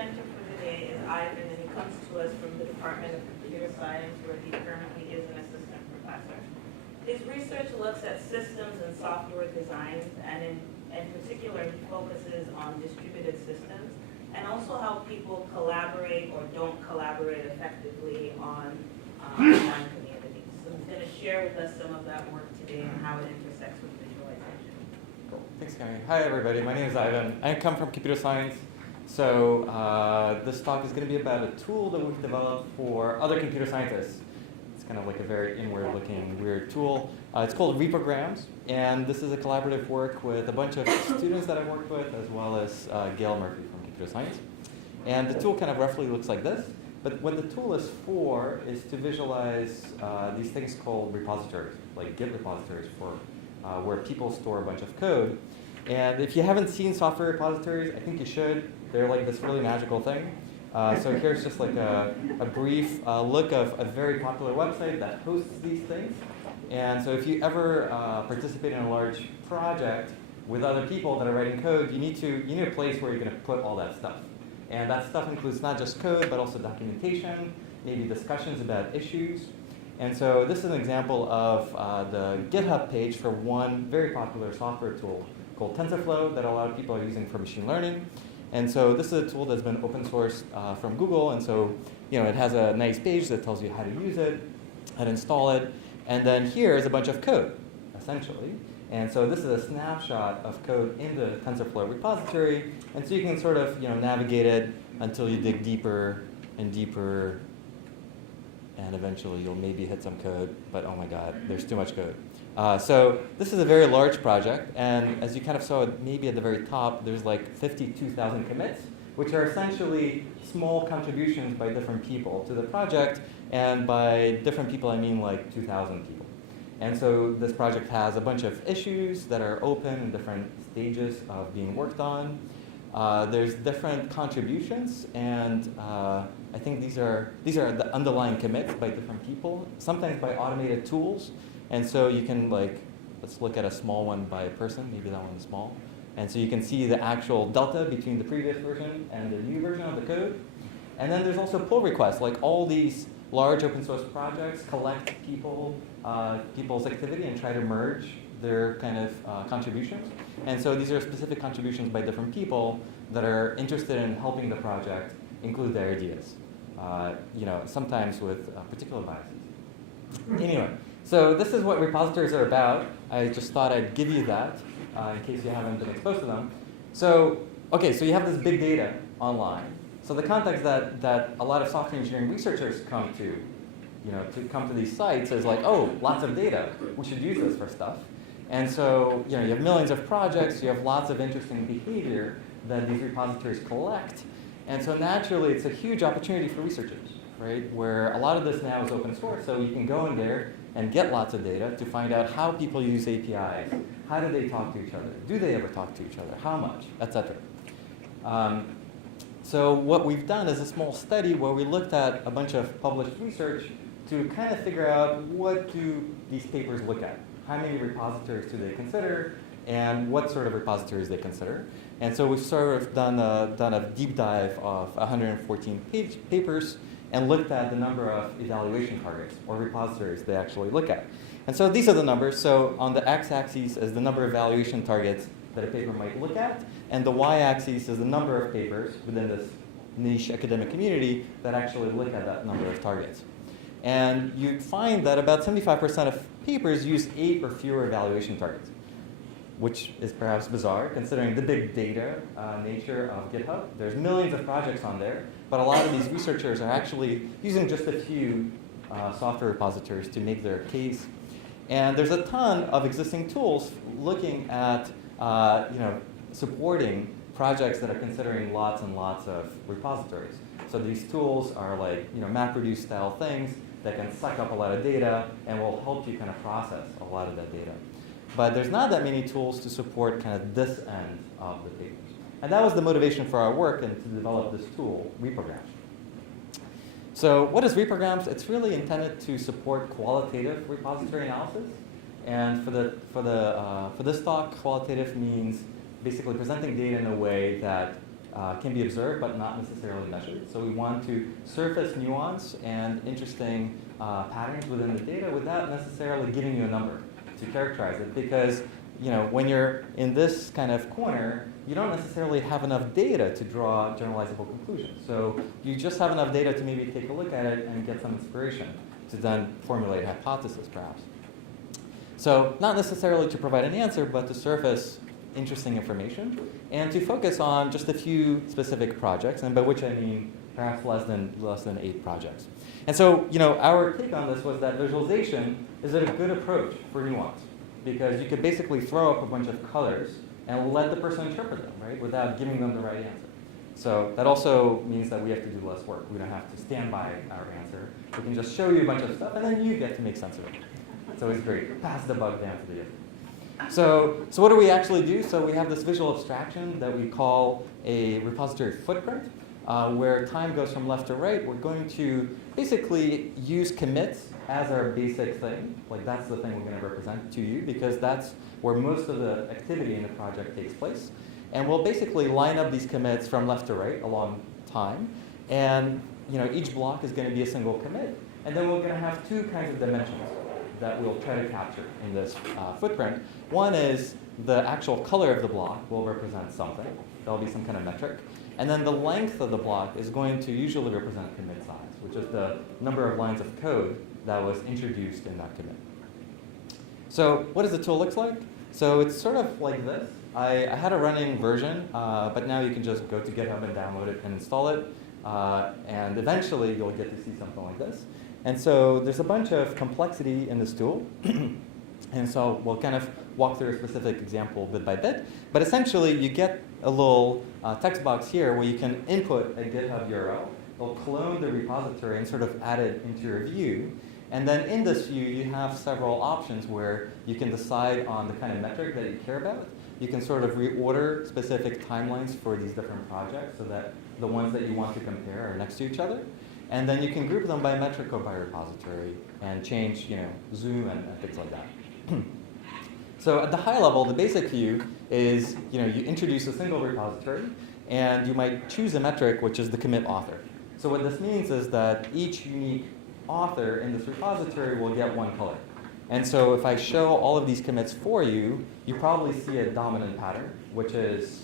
presenter for today is Ivan, and he comes to us from the Department of Computer Science, where he currently is an assistant professor. His research looks at systems and software designs, and in particular, he focuses on distributed systems, and also how people collaborate or don't collaborate effectively on online communities. So he's going to share with us some of that work today and how it intersects with visualization. Cool. Thanks, Carrie. Hi, everybody. My name is Ivan. I come from computer science. So this talk is going to be about a tool that we've developed for other computer scientists. It's kind of like a very inward-looking, weird tool. It's called RepoGrams, and this is a collaborative work with a bunch of students that I've worked with, as well as Gail Murphy from computer science. And the tool kind of roughly looks like this. But what the tool is for is to visualize these things called repositories, like Git repositories for where people store a bunch of code. And if you haven't seen software repositories, I think you should. They're like this really magical thing. So here's just like a brief look of a very popular website that hosts these things. And so if you ever participate in a large project with other people that are writing code, you need a place where you're going to put all that stuff. And that stuff includes not just code, but also documentation, maybe discussions about issues. And so this is an example of the GitHub page for one very popular software tool called TensorFlow that a lot of people are using for machine learning. And so this is a tool that's been open sourced from Google. And so it has a nice page that tells you how to use it, how to install it. And then here is a bunch of code, essentially. And so this is a snapshot of code in the TensorFlow repository. And so you can sort of navigate it until you dig deeper and deeper. And eventually you'll maybe hit some code. But oh my God, there's too much code. So this is a very large project. And as you kind of saw maybe at the very top, there's like 52,000 commits, which are essentially small contributions by different people to the project. And by different people, I mean like 2,000 people. And so this project has a bunch of issues that are open in different stages of being worked on. There's different contributions, and I think these are the underlying commits by different people, sometimes by automated tools. And so you can let's look at a small one by a person, maybe that one is small. And so you can see the actual delta between the previous version and the new version of the code. And then there's also pull requests, like all these large open source projects collect people's activity and try to merge their kind of contributions. And so these are specific contributions by different people that are interested in helping the project include their ideas, sometimes with particular biases. Anyway, so this is what repositories are about. I just thought I'd give you that in case you haven't been exposed to them. So, okay, so you have this big data online. So the context that a lot of software engineering researchers come to these sites is like, oh, lots of data. We should use this for stuff. And so you have millions of projects. You have lots of interesting behavior that these repositories collect. And so naturally, it's a huge opportunity for researchers, right? Where a lot of this now is open source, so you can go in there and get lots of data to find out how people use APIs. How do they talk to each other? Do they ever talk to each other? How much? Et cetera. So what we've done is a small study where we looked at a bunch of published research to kind of figure out what do these papers look at. How many repositories do they consider, and what sort of repositories they consider. And so we've sort of done a deep dive of 114 papers and looked at the number of evaluation targets or repositories they actually look at. And so these are the numbers. So on the x-axis is the number of evaluation targets that a paper might look at, and the y-axis is the number of papers within this niche academic community that actually look at that number of targets. And you find that about 75% of papers use 8 or fewer evaluation targets, which is perhaps bizarre considering the big data nature of GitHub. There's millions of projects on there, but a lot of these researchers are actually using just a few software repositories to make their case. And there's a ton of existing tools looking at supporting projects that are considering lots and lots of repositories. So these tools are like MapReduce style things that can suck up a lot of data and will help you kind of process a lot of that data. But there's not that many tools to support kind of this end of the papers. And that was the motivation for our work and to develop this tool, RepoGrams. So what is RepoGrams? It's really intended to support qualitative repository analysis. And for this talk, qualitative means basically presenting data in a way that can be observed but not necessarily measured. So we want to surface nuance and interesting patterns within the data without necessarily giving you a number to characterize it, because when you're in this kind of corner, you don't necessarily have enough data to draw generalizable conclusions. So you just have enough data to maybe take a look at it and get some inspiration to then formulate a hypothesis, perhaps. So not necessarily to provide an answer, but to surface interesting information and to focus on just a few specific projects, and by which I mean perhaps less than 8 projects. And so, our take on this was that visualization is a good approach for nuance, because you could basically throw up a bunch of colors and let the person interpret them, right, without giving them the right answer. So that also means that we have to do less work. We don't have to stand by our answer. We can just show you a bunch of stuff, and then you get to make sense of it. It's always great. Pass the buck down to the other. So what do we actually do? So we have this visual abstraction that we call a repository footprint, where time goes from left to right. We're going to basically use commits as our basic thing. Like, that's the thing we're going to represent to you, because that's where most of the activity in the project takes place. And we'll basically line up these commits from left to right along time. And each block is going to be a single commit. And then we're going to have 2 kinds of dimensions that we'll try to capture in this footprint. One is the actual color of the block will represent something. There'll be some kind of metric. And then the length of the block is going to usually represent commit size, which is the number of lines of code that was introduced in that commit. So what does the tool look like? So it's sort of like this. I had a running version, but now you can just go to GitHub and download it and install it. And eventually you'll get to see something like this. And so there's a bunch of complexity in this tool. And so we'll kind of walk through a specific example bit by bit. But essentially, you get a little text box here where you can input a GitHub URL. It'll clone the repository and sort of add it into your view. And then in this view, you have several options where you can decide on the kind of metric that you care about. You can sort of reorder specific timelines for these different projects so that the ones that you want to compare are next to each other. And then you can group them by metric or by repository and change, zoom and things like that. So at the high level, the basic view is, you introduce a single repository, and you might choose a metric, which is the commit author. So what this means is that each unique author in this repository will get 1 color. And so if I show all of these commits for you, you probably see a dominant pattern, which is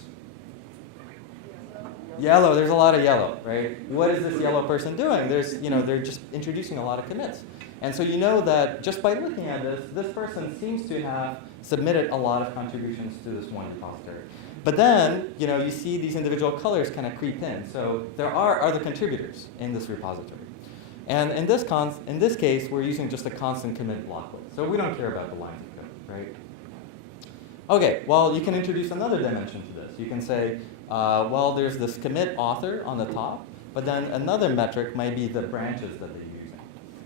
yellow. There's a lot of yellow, right? What is this yellow person doing? They're just introducing a lot of commits. And so you know that just by looking at this person seems to have submitted a lot of contributions to this one repository. But then, you see these individual colors kind of creep in. So there are other contributors in this repository. And in this case, we're using just a constant commit block width. So we don't care about the lines of code, right? Okay, well, you can introduce another dimension to this. You can say, well, there's this commit author on the top, but then another metric might be the branches that they're using.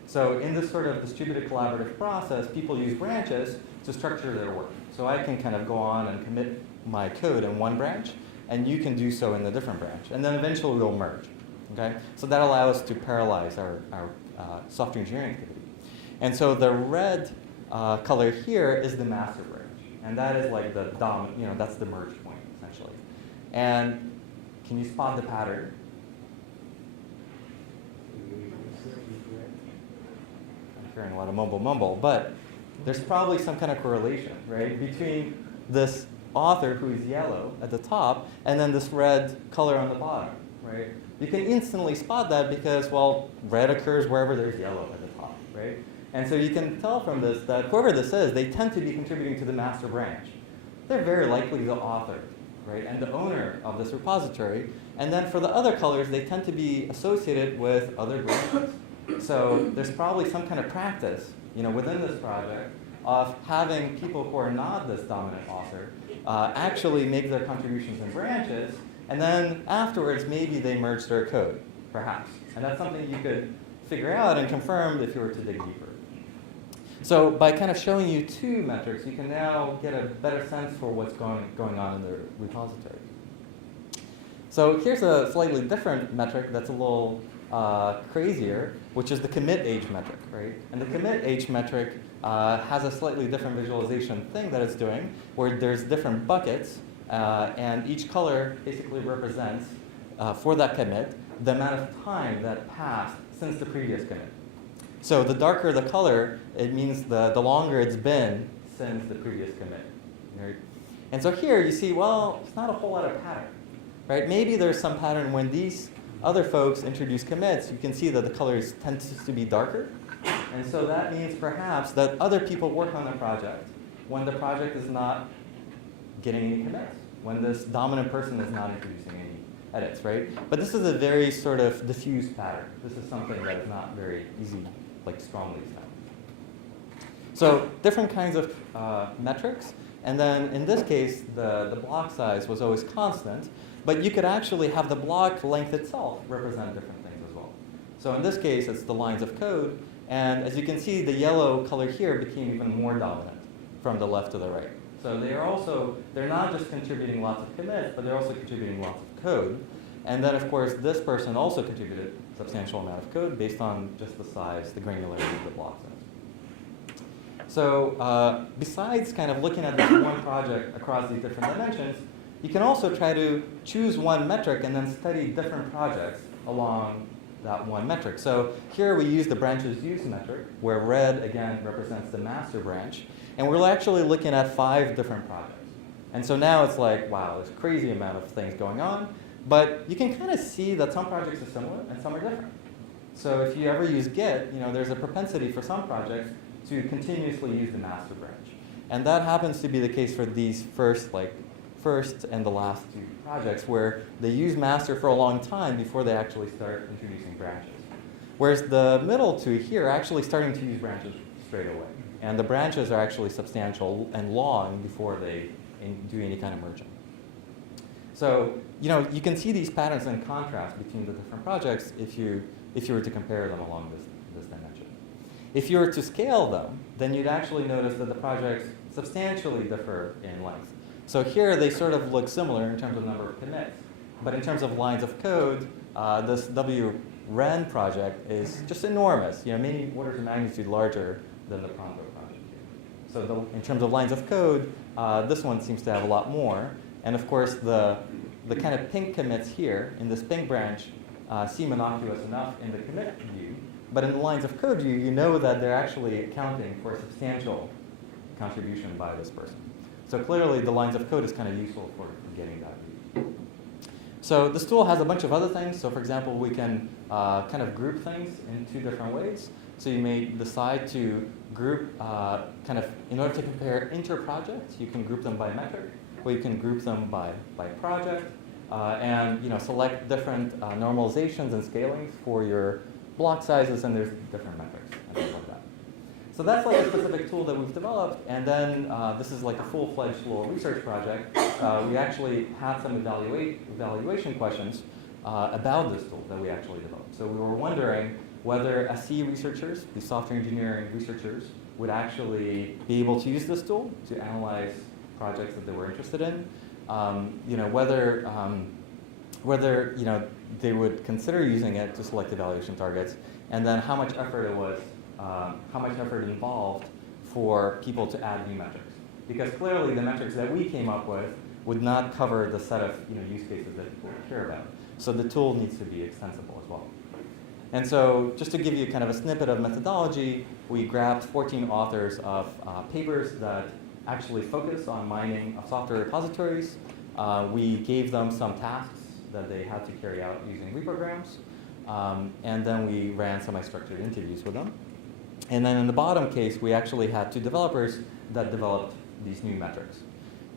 So in this sort of distributed collaborative process, people use branches to structure their work. So I can kind of go on and commit my code in one branch, and you can do so in a different branch. And then eventually we'll merge. Okay? So that allows us to parallelize our software engineering activity. And so the red color here is the master branch. And that is like the that's the merge point, essentially. And can you spot the pattern? I'm hearing a lot of mumble, but there's probably some kind of correlation, right, between this author who is yellow at the top and then this red color on the bottom, right? You can instantly spot that because, well, red occurs wherever there's yellow at the top, right? And so you can tell from this that whoever this is, they tend to be contributing to the master branch. They're very likely the author, right, and the owner of this repository. And then for the other colors, they tend to be associated with other branches. So there's probably some kind of practice, within this project of having people who are not this dominant author actually make their contributions in branches, and then afterwards maybe they merge their code, perhaps. And that's something you could figure out and confirm if you were to dig deeper. So by kind of showing you 2 metrics, you can now get a better sense for what's going on in the repository. So here's a slightly different metric that's a little crazier, which is the commit age metric, right? And the commit age metric has a slightly different visualization thing that it's doing, where there's different buckets, and each color basically represents, for that commit, the amount of time that passed since the previous commit. So the darker the color, it means the longer it's been since the previous commit. Right? And so here you see, well, it's not a whole lot of pattern. Right? Maybe there's some pattern when these other folks introduce commits. You can see that the colors tend to be darker. And so that means perhaps that other people work on the project when the project is not getting any commits, when this dominant person is not introducing any edits, right? But this is a very sort of diffuse pattern. This is something that is not very easy, like strongly established. So different kinds of metrics. And then in this case, the block size was always constant, but you could actually have the block length itself represent different things as well. So in this case, it's the lines of code. And as you can see, the yellow color here became even more dominant from the left to the right. So they're not just contributing lots of commits, but they're also contributing lots of code. And then, of course, this person also contributed a substantial amount of code based on just the size, the granularity of the block size. So besides kind of looking at this one project across these different dimensions, you can also try to choose one metric and then study different projects along that one metric. So here we use the branches used metric, where red, again, represents the master branch. And we're actually looking at 5 different projects. And so now it's like, wow, there's a crazy amount of things going on. But you can kind of see that some projects are similar and some are different. So if you ever use Git, there's a propensity for some projects to continuously use the master branch. And that happens to be the case for these first and the last 2 projects, where they use master for a long time before they actually start introducing branches. Whereas the middle 2 here are actually starting to use branches straight away. And the branches are actually substantial and long before they do any kind of merging. So you can see these patterns in contrast between the different projects if you were to compare them along this dimension. If you were to scale them, then you'd actually notice that the projects substantially differ in length. So here they sort of look similar in terms of number of commits. But in terms of lines of code, this WREN project is just enormous, many orders of magnitude larger than the Pronto project here. So in terms of lines of code, this one seems to have a lot more. And of course, the kind of pink commits here in this pink branch seem innocuous enough in the commit view. But in the lines of code view, you know that they're actually accounting for a substantial contribution by this person. So clearly, the lines of code is kind of useful for getting that view. So this tool has a bunch of other things. So for example, we can kind of group things in 2 different ways. So you may decide to group in order to compare inter-projects, you can group them by metric, or you can group them by project, and select different normalizations and scalings for your block sizes, and there's different metrics and things like that. So that's like a specific tool that we've developed, and then this is like a full-fledged little research project. We actually had some evaluation questions about this tool that we actually developed. So we were wondering whether SE researchers, the software engineering researchers, would actually be able to use this tool to analyze projects that they were interested in. Whether they would consider using it to select evaluation targets, and then how much effort it was, how much effort involved for people to add new metrics. Because clearly the metrics that we came up with would not cover the set of use cases that people care about. So the tool needs to be extensible as well. And so just to give you kind of a snippet of methodology, we grabbed 14 authors of papers that actually focus on mining of software repositories. We gave them some tasks that they had to carry out using RepoGrams. And then we ran semi-structured interviews with them. And then in the bottom case, we actually had 2 developers that developed these new metrics.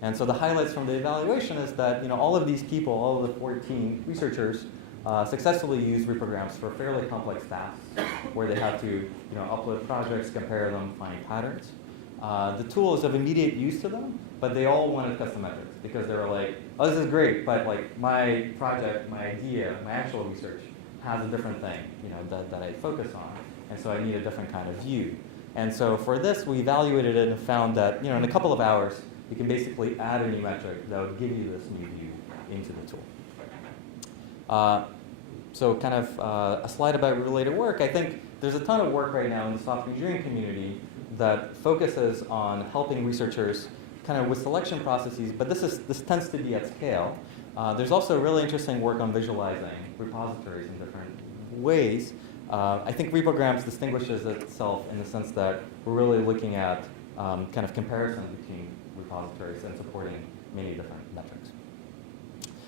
And so the highlights from the evaluation is that all of these people, all of the 14 researchers, successfully used RepoGrams for fairly complex tasks where they had to upload projects, compare them, find patterns. The tool is of immediate use to them, but they all wanted custom metrics because they were like, oh, this is great, but like my project, my idea, my actual research has a different thing that I focus on, and so I need a different kind of view. And so for this, we evaluated it and found that in a couple of hours, you can basically add a new metric that would give you this new view into the tool. So kind of a slide about related work. I think there's a ton of work right now in the software engineering community that focuses on helping researchers kind of with selection processes, but this tends to be at scale. There's also really interesting work on visualizing repositories in different ways. I think RepoGrams distinguishes itself in the sense that we're really looking at kind of comparison between repositories and supporting many different metrics.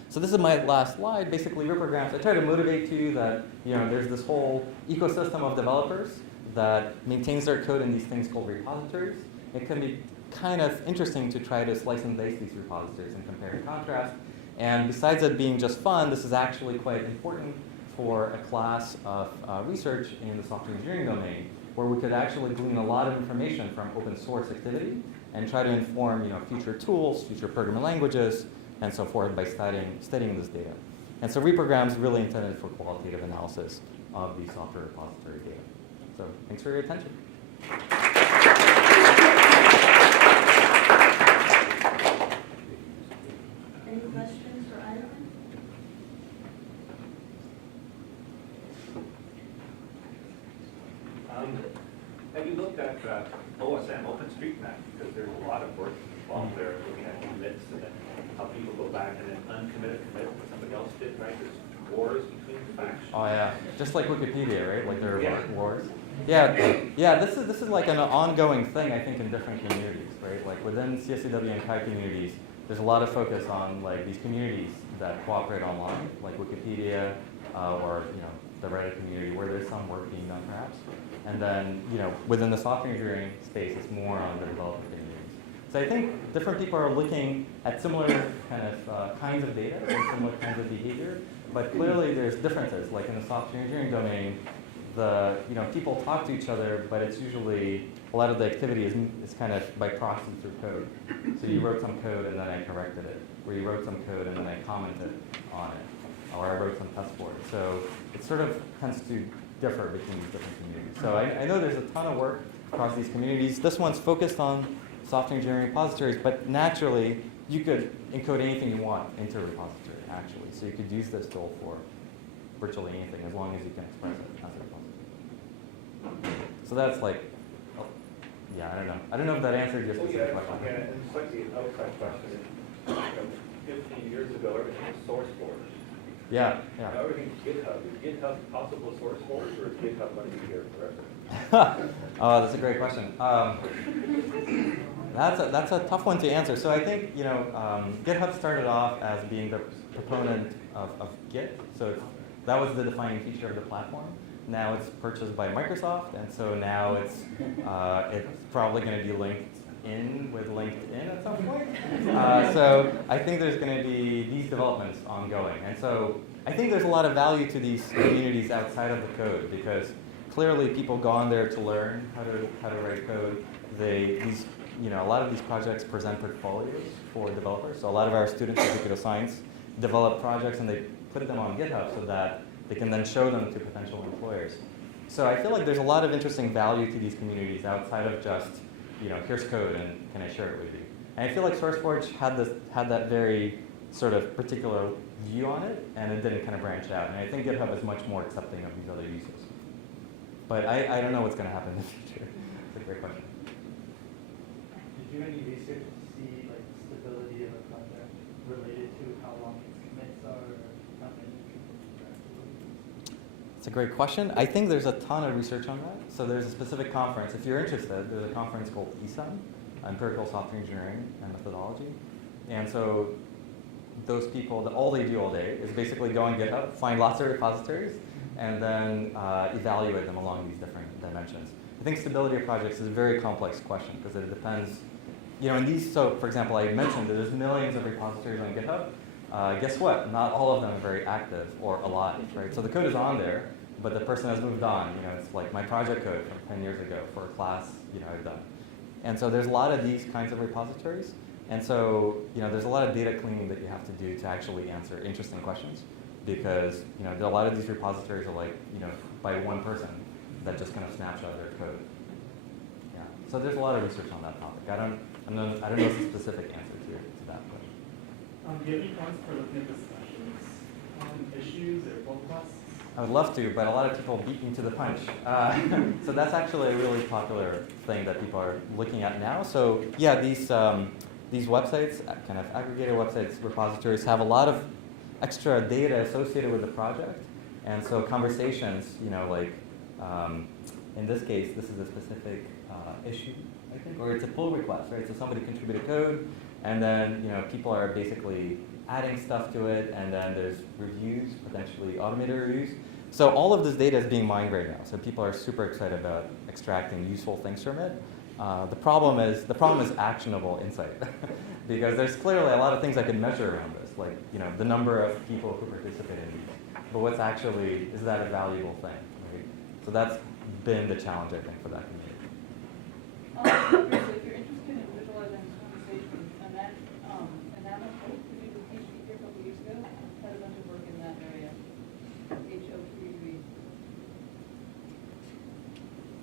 So this is my last slide. Basically, RepoGrams, I try to motivate you that there's this whole ecosystem of developers that maintains their code in these things called repositories. It can be kind of interesting to try to slice and dice these repositories and compare and contrast. And besides it being just fun, this is actually quite important for a class of research in the software engineering domain, where we could actually glean a lot of information from open source activity and try to inform future tools, future programming languages, and so forth by studying this data. And so RepoGrams is really intended for qualitative analysis of the software repository data. So thanks for your attention. Any questions for Ivan? Have you looked at OSM, OpenStreetMap? Because there's a lot of work involved there, looking at commits and then how people go back and then uncommitted commit what somebody else did, right? There's wars between factions. Oh yeah, just like Wikipedia, right? Like there are Yeah. wars. Yeah. This is like an ongoing thing, I think, in different communities, right? Like within CSCW and Chi communities, there's a lot of focus on like these communities that cooperate online, like Wikipedia or the Reddit community, where there's some work being done perhaps. And then within the software engineering space, it's more on the developer communities. So I think different people are looking at similar kind of kinds of data and similar kinds of behavior, but clearly there's differences. Like in the software engineering domain, people talk to each other, but it's usually a lot of the activity is kind of by proxy through code. So you wrote some code and then I corrected it, or you wrote some code and then I commented on it, or I wrote some test for it. So it sort of tends to differ between these different communities. So I know there's a ton of work across these communities. This one's focused on software engineering repositories, but naturally you could encode anything you want into a repository, actually. So you could use this tool for virtually anything as long as you can express it as a repository. So that's like, I don't know. I don't know if that answered your specific question. Yeah, and slightly outside question. 15 years ago, everything was source forge. Yeah. Now everything's GitHub. Is GitHub possible source forge, or is GitHub going to be here forever? Oh, that's a great question. That's a tough one to answer. So I think GitHub started off as being the proponent of Git. So that was the defining feature of the platform. Now it's purchased by Microsoft, and so now it's probably going to be linked in with LinkedIn at some point. So I think there's going to be these developments ongoing. And so I think there's a lot of value to these communities outside of the code, because clearly people go on there to learn how to write code. A lot of these projects present portfolios for developers. So a lot of our students in computer science develop projects and they put them on GitHub so that they can then show them to potential employers. So I feel like there's a lot of interesting value to these communities outside of just here's code and can I share it with you? And I feel like SourceForge had that very sort of particular view on it, and it didn't kind of branch out. And I think GitHub is much more accepting of these other uses. But I don't know what's going to happen in the future. It's a great question. Did you do any research to see like stability of a project related to how long its commits are, or how many people actually? It's a great question. I think there's a ton of research on that. So there's a specific conference. If you're interested, there's a conference called ESUM, Empirical Software Engineering and Methodology. And so those people, all they do all day is basically go on GitHub, find lots of repositories, and then evaluate them along these different dimensions. I think stability of projects is a very complex question because it depends. So for example, I mentioned that there's millions of repositories on GitHub. Guess what? Not all of them are very active or alive, right? So the code is on there, but the person has moved on. It's like my project code from 10 years ago for a class, I've done. And so there's a lot of these kinds of repositories. And so, there's a lot of data cleaning that you have to do to actually answer interesting questions, because, a lot of these repositories are like, by one person that just kind of snapshot their code. Yeah. So there's a lot of research on that topic. I don't know the specific answer to that question. Do you have any plans for looking at discussions on issues or pull requests? I would love to, but a lot of people beat me to the punch. So that's actually a really popular thing that people are looking at now. So yeah, these these websites, kind of aggregated websites, repositories, have a lot of extra data associated with the project. And so conversations, like in this case, this is a specific issue, I think, or it's a pull request, right? So somebody contributed code, and then people are basically adding stuff to it, and then there's reviews, potentially automated reviews. So all of this data is being mined right now. So people are super excited about extracting useful things from it. The problem is actionable insight, because there's clearly a lot of things I can measure around this, like the number of people who participate in these. But what's actually, is that a valuable thing, right? So that's been the challenge, I think, for that community. If you're interested in visualizing this conversation, and that was what we did with PhD here a couple years ago, had a bunch of work in that area. HO3.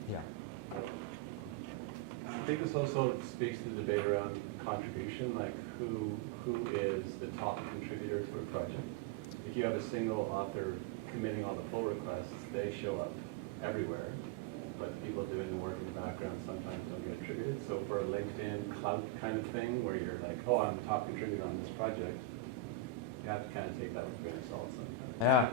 Yeah. I think this also speaks to the debate around contribution, like who is the top contributor to a project. If you have a single author committing all the pull requests, they show up everywhere, but people doing the work in the background sometimes don't get attributed. So for a LinkedIn clout kind of thing, where you're like, oh, I'm the top contributor on this project, you have to kind of take that with a grain of salt sometimes. Yeah,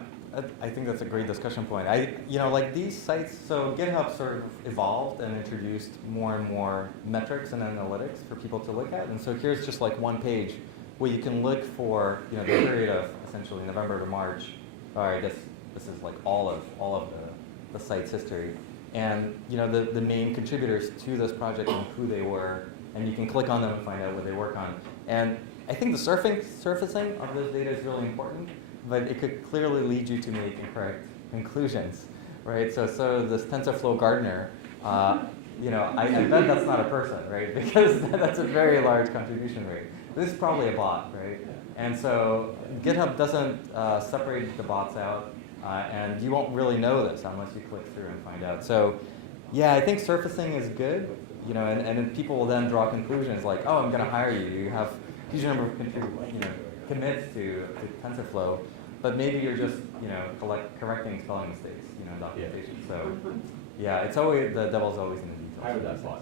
I think that's a great discussion point. Like these sites, so GitHub sort of evolved and introduced more and more metrics and analytics for people to look at. And so here's just like one page where you can look for, the period of essentially November to March, or I guess this is like all of the site's history. And, the main contributors to this project and who they were, and you can click on them and find out what they work on. And I think the surfacing of this data is really important, but it could clearly lead you to make incorrect conclusions, right? So this TensorFlow gardener, I bet that's not a person, right? Because that's a very large contribution rate. This is probably a bot, right? And so GitHub doesn't separate the bots out, and you won't really know this unless you click through and find out. So yeah, I think surfacing is good, and then people will then draw conclusions like, oh, I'm going to hire you. You have a huge number of commits to TensorFlow, but maybe you're just correcting spelling mistakes, in documentation. So yeah, it's always the devil's always in the details. Hire that bot.